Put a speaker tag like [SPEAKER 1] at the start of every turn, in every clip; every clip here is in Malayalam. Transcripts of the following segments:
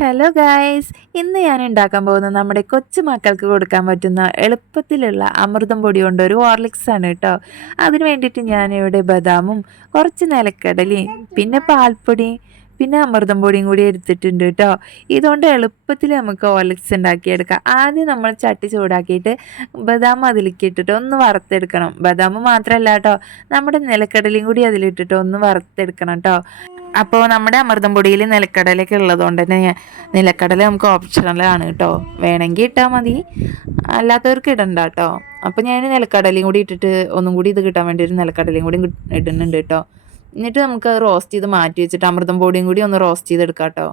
[SPEAKER 1] ഹലോ ഗായ്സ് ഇന്ന് ഞാൻ ഉണ്ടാക്കാൻ പോകുന്നത് നമ്മുടെ കൊച്ചു മക്കൾക്ക് കൊടുക്കാൻ പറ്റുന്ന എളുപ്പത്തിലുള്ള അമൃതം പൊടി കൊണ്ട് ഒരു ഹോർലിക്സ് ആണ് കേട്ടോ. അതിന് വേണ്ടിയിട്ട് ഞാൻ ഇവിടെ ബദാമും കുറച്ച് നിലക്കടലയും പിന്നെ പാൽപ്പൊടി പിന്നെ അമൃതം പൊടിയും കൂടി എടുത്തിട്ടുണ്ട് കേട്ടോ. ഇതുകൊണ്ട് എളുപ്പത്തിൽ നമുക്ക് ഓലക്സ് ഉണ്ടാക്കിയെടുക്കാം. ആദ്യം നമ്മൾ ചട്ടി ചൂടാക്കിയിട്ട് ബദാം അതിലേക്ക് ഇട്ടിട്ട് ഒന്ന് വറുത്തെടുക്കണം. ബദാം മാത്രമല്ല കേട്ടോ നമ്മുടെ നിലക്കടലയും കൂടി അതിലിട്ടിട്ട് ഒന്ന് വറുത്തെടുക്കണം കേട്ടോ. അപ്പോൾ നമ്മുടെ അമൃതം പൊടിയിൽ നിലക്കടലൊക്കെ ഉള്ളതുകൊണ്ട് തന്നെ നിലക്കടല നമുക്ക് ഓപ്ഷണലാണ് കേട്ടോ. വേണമെങ്കിൽ ഇട്ടാൽ മതി. അല്ലാത്തവർക്ക് ഇടണ്ട കേട്ടോ. അപ്പോൾ ഞാൻ നിലക്കടലയും കൂടി ഇട്ടിട്ട് ഒന്നും കൂടി ഇത് കിട്ടാൻ വേണ്ടി ഒരു നിലക്കടലയും കൂടി ഇടുന്നുണ്ട് കേട്ടോ. എന്നിട്ട് നമുക്ക് റോസ്റ്റ് ചെയ്ത് മാറ്റി വെച്ചിട്ട് അമൃതം പൊടിയും കൂടി ഒന്ന് റോസ്റ്റ് ചെയ്തെടുക്കാം കേട്ടോ.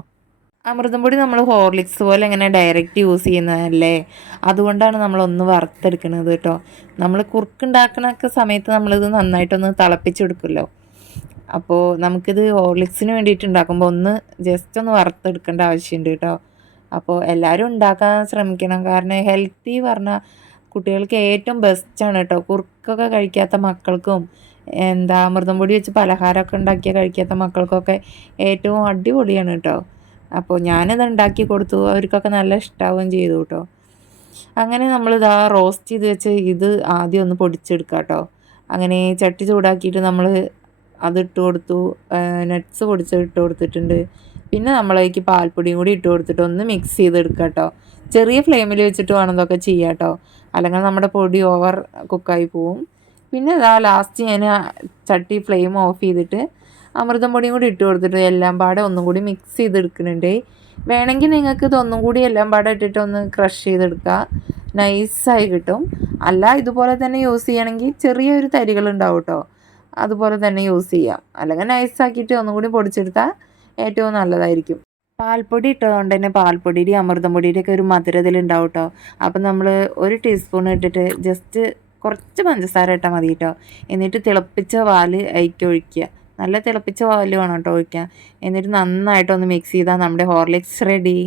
[SPEAKER 1] അമൃതം പൊടി നമ്മൾ ഹോർലിക്സ് പോലെ ഇങ്ങനെ ഡയറക്റ്റ് യൂസ് ചെയ്യുന്നതല്ലേ? അതുകൊണ്ടാണ് നമ്മൾ ഒന്ന് വറുത്തെടുക്കുന്നത് കേട്ടോ നമ്മൾ കുറുക്കുണ്ടാക്കണൊക്കെ സമയത്ത് നമ്മളിത് നന്നായിട്ടൊന്ന് തിളപ്പിച്ചെടുക്കുമല്ലോ. അപ്പോൾ നമുക്കിത് ഹോർലിക്സിന് വേണ്ടിയിട്ട് ഉണ്ടാക്കുമ്പോൾ ഒന്ന് ജസ്റ്റ് ഒന്ന് വറുത്തെടുക്കേണ്ട ആവശ്യമുണ്ട് കേട്ടോ അപ്പോൾ എല്ലാവരും ഉണ്ടാക്കാൻ ശ്രമിക്കണം. കാരണം ഹെൽത്തി പറഞ്ഞാൽ കുട്ടികൾക്ക് ഏറ്റവും ബെസ്റ്റാണ് കേട്ടോ കുറുക്കൊക്കെ കഴിക്കാത്ത മക്കൾക്കും എന്താ അമൃതം പൊടി വെച്ച് പലഹാരമൊക്കെ ഉണ്ടാക്കിയ കഴിക്കാത്ത മക്കൾക്കൊക്കെ ഏറ്റവും അടിപൊളിയാണ് കേട്ടോ അപ്പോൾ ഞാനത് ഉണ്ടാക്കി കൊടുത്തു. അവർക്കൊക്കെ നല്ല ഇഷ്ടാവുകയും ചെയ്തു കേട്ടോ അങ്ങനെ നമ്മളിതാ റോസ്റ്റ് ചെയ്ത് വെച്ച് ഇത് ആദ്യം ഒന്ന് പൊടിച്ചെടുക്കാം കേട്ടോ അങ്ങനെ ചട്ടി ചൂടാക്കിയിട്ട് നമ്മൾ അതിട്ട് കൊടുത്തു നട്ട്സ് പൊടിച്ച് ഇട്ട് കൊടുത്തിട്ടുണ്ട്. പിന്നെ നമ്മളേക്ക് പാൽപ്പൊടിയും കൂടി ഇട്ട് കൊടുത്തിട്ട് ഒന്ന് മിക്സ് ചെയ്തെടുക്കുക കേട്ടോ ചെറിയ ഫ്ലെയിമിൽ വെച്ചിട്ട് വേണം ഇതൊക്കെ ചെയ്യാം കേട്ടോ അല്ലെങ്കിൽ നമ്മുടെ പൊടി ഓവർ കുക്കായി പോവും. പിന്നെ ഇതാ ലാസ്റ്റ് ഞാൻ ചട്ടി ഫ്ലെയിം ഓഫ് ചെയ്തിട്ട് അമൃതം പൊടിയും കൂടി ഇട്ട് കൊടുത്തിട്ട് എല്ലാം പാടെ ഒന്നും കൂടി മിക്സ് ചെയ്തെടുക്കുന്നുണ്ട്. വേണമെങ്കിൽ നിങ്ങൾക്ക് ഇതൊന്നും കൂടി എല്ലാം പാടെ ഇട്ടിട്ട് ഒന്ന് ക്രഷ് ചെയ്തെടുക്കുക നൈസായി കിട്ടും. അല്ല ഇതുപോലെ തന്നെ യൂസ് ചെയ്യണമെങ്കിൽ ചെറിയൊരു തരികൾ ഉണ്ടാവും കേട്ടോ അതുപോലെ തന്നെ യൂസ് ചെയ്യാം. അല്ലെങ്കിൽ നൈസാക്കിയിട്ട് ഒന്നും കൂടി പൊടിച്ചെടുത്താൽ ഏറ്റവും നല്ലതായിരിക്കും. പാൽപ്പൊടി ഇട്ടതുകൊണ്ട് തന്നെ പാൽപ്പൊടിയുടെ അമൃതം പൊടിയുടെ ഒക്കെ ഒരു മധുരത്തിൽ ഉണ്ടാവും കേട്ടോ അപ്പം നമ്മൾ ഒരു ടീസ്പൂൺ ഇട്ടിട്ട് ജസ്റ്റ് കുറച്ച് പഞ്ചസാര ഇട്ടാൽ മതി കേട്ടോ എന്നിട്ട് തിളപ്പിച്ച പാൽ ഒഴിക്കുക. നല്ല തിളപ്പിച്ച പാൽ വേണം കേട്ടോ ഒഴിക്കുക എന്നിട്ട് നന്നായിട്ടൊന്ന് മിക്സ് ചെയ്താൽ നമ്മുടെ ഹോർലിക്സ് റെഡി